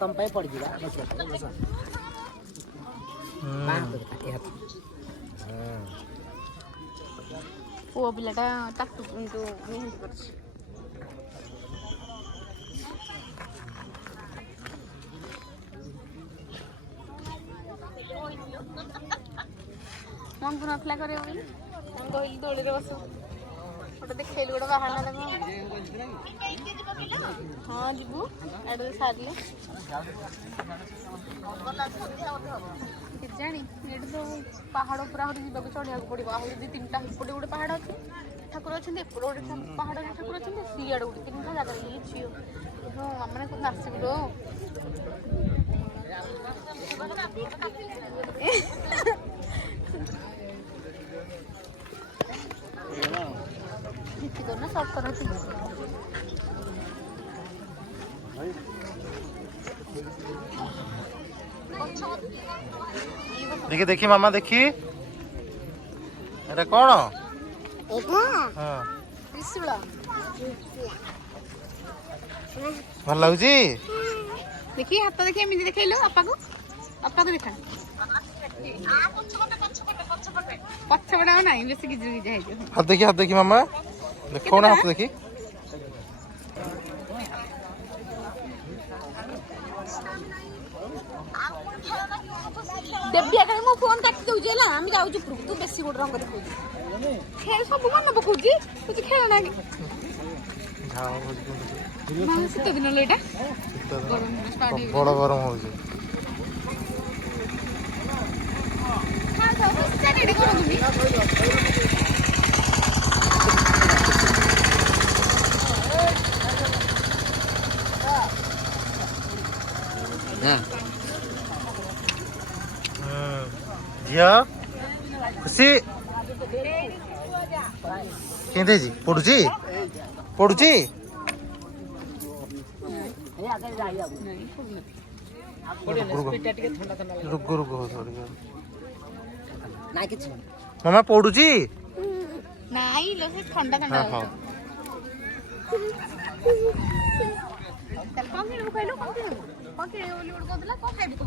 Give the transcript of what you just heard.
ତମ ପାଇଁ ପଡିଯିବା ବସ ପୁଅ ପିଲାଟା ତାକୁ କିନ୍ତୁ ମେହେନ୍ଦି କରୁଛି। ମଙ୍ଗୁ ନଥିଲା କରିବା ବୋଲି ମୁଁ କହିଲି ଦୋଳିରେ ବସ ଗୋଟେ ଦେଖେଇଲୁ ଗୋଟେ ବାହାନା ତାକୁ। ହଁ ଯିବୁ ଆଡେ ସାରିଲେ କେଜାଣି ଏଠି ତ ପାହାଡ଼ ପୁରା ଆହୁରି ଯିବାକୁ ଚଢ଼ିବାକୁ ପଡ଼ିବ। ଆହୁରି 2-3ଟା ଏପଟେ ଗୋଟେ ପାହାଡ଼ ଅଛି ଠାକୁର ଅଛନ୍ତି, ଏପଟେ ଗୋଟେ ପାହାଡ଼ ଠାକୁର ଅଛନ୍ତି, ସିଆଡ଼େ ଗୋଟେ 3ଟା ଜାଗାରେ ଇଏ ଝିଅ ଆମେ କୋଉଦିନ ଆସିବୁ ଲୋ। କିଛି କରୁନା ସର୍ଟ କରନ୍ତି। देखी देखी मामा देखी एटा कौन भल लगुची देखी हाथ देखी एमती देखल अपा को देखा पछपटा ना बेस गिज गिजा हाथ देखी मामा देखो ना हाथ देखी देवी आगे मो फोन काटी दउजे ना हम जाउ छु तू बेसी गोड रंग देखौ खेल सब मन पकौजी तू खेल ना मां सित दिन लेटा बड़ गरम हो जे हां सब चले रे करू नी हां झिया खुशी केंदे जी पडुची रुक मामा पडुची नाई लो से ठंडा ठंडा हां चल कौन खेलबो कहलो कौन खेलबो ओली उड़ को दिला कौन खाइबो